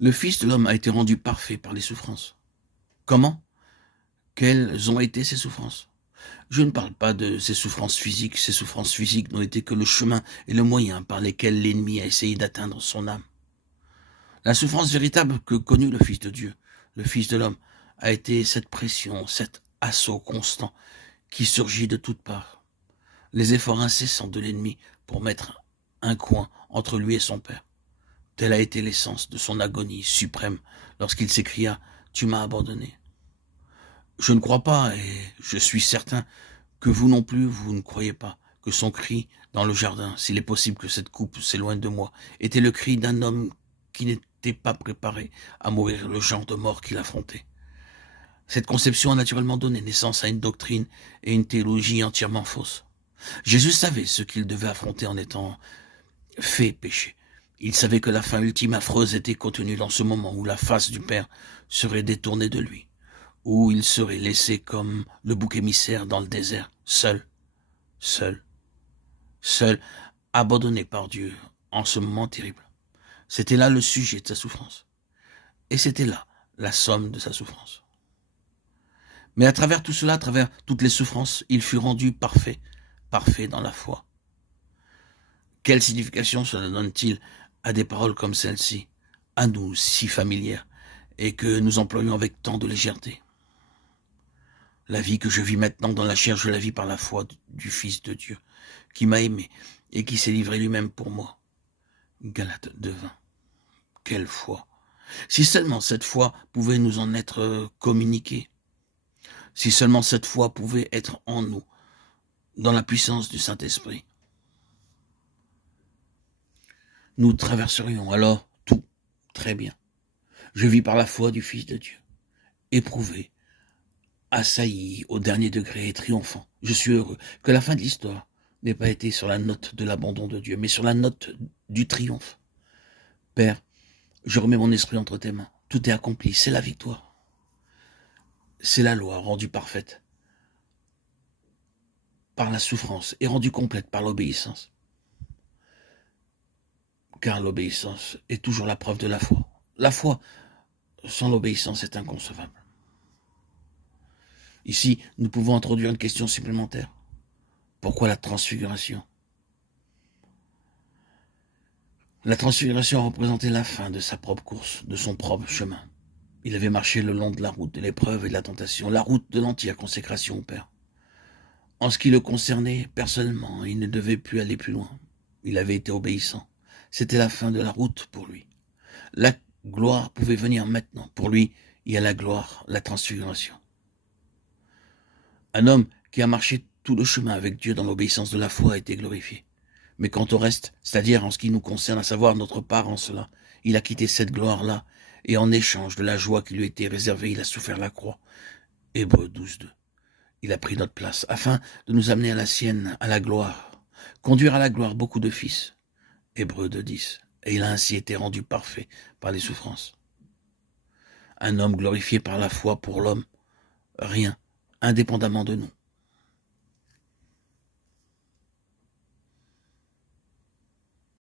Le Fils de l'homme a été rendu parfait par les souffrances. Comment? Quelles ont été ces souffrances? Je ne parle pas de ces souffrances physiques. Ces souffrances physiques n'ont été que le chemin et le moyen par lesquels l'ennemi a essayé d'atteindre son âme. La souffrance véritable que connut le Fils de Dieu, le Fils de l'homme, a été cette pression, cet assaut constant qui surgit de toutes parts. Les efforts incessants de l'ennemi pour mettre un coin entre lui et son Père. Telle a été l'essence de son agonie suprême lorsqu'il s'écria « Tu m'as abandonné ». Je ne crois pas, et je suis certain que vous non plus, vous ne croyez pas, que son cri dans le jardin, s'il est possible que cette coupe s'éloigne de moi, était le cri d'un homme qui n'était pas préparé à mourir le genre de mort qu'il affrontait. Cette conception a naturellement donné naissance à une doctrine et une théologie entièrement fausses. Jésus savait ce qu'il devait affronter en étant fait péché. Il savait que la fin ultime affreuse était contenue dans ce moment où la face du Père serait détournée de lui, où il serait laissé comme le bouc émissaire dans le désert, seul, seul, seul, abandonné par Dieu en ce moment terrible. C'était là le sujet de sa souffrance. Et c'était là la somme de sa souffrance. Mais à travers tout cela, à travers toutes les souffrances, il fut rendu parfait, parfait dans la foi. Quelle signification cela donne-t-il à des paroles comme celle-ci, à nous si familières, et que nous employons avec tant de légèreté? La vie que je vis maintenant dans la chair, je la vis par la foi du Fils de Dieu, qui m'a aimé et qui s'est livré lui-même pour moi. Galates 2:20. Quelle foi! Si seulement cette foi pouvait nous en être communiquée, si seulement cette foi pouvait être en nous, dans la puissance du Saint-Esprit, nous traverserions alors tout très bien. Je vis par la foi du Fils de Dieu, éprouvé, assailli au dernier degré et triomphant. Je suis heureux que la fin de l'histoire n'ait pas été sur la note de l'abandon de Dieu, mais sur la note du triomphe. Père, je remets mon esprit entre tes mains. Tout est accompli, c'est la victoire. C'est la loi rendue parfaite par la souffrance et rendue complète par l'obéissance. Car l'obéissance est toujours la preuve de la foi. La foi sans l'obéissance est inconcevable. Ici, nous pouvons introduire une question supplémentaire. Pourquoi la transfiguration? La transfiguration représentait la fin de sa propre course, de son propre chemin. Il avait marché le long de la route de l'épreuve et de la tentation, la route de l'entière consécration au Père. En ce qui le concernait, personnellement, il ne devait plus aller plus loin. Il avait été obéissant. C'était la fin de la route pour lui. La gloire pouvait venir maintenant. Pour lui, il y a la gloire, la transfiguration. Un homme qui a marché tout le chemin avec Dieu dans l'obéissance de la foi a été glorifié. Mais quant au reste, c'est-à-dire en ce qui nous concerne, à savoir notre part en cela, il a quitté cette gloire-là, et en échange de la joie qui lui était réservée, il a souffert la croix. Hébreux 12:2. Il a pris notre place, afin de nous amener à la sienne, à la gloire, conduire à la gloire beaucoup de fils. Hébreux 2:10. Et il a ainsi été rendu parfait par les souffrances. Un homme glorifié par la foi pour l'homme, rien, indépendamment de nous,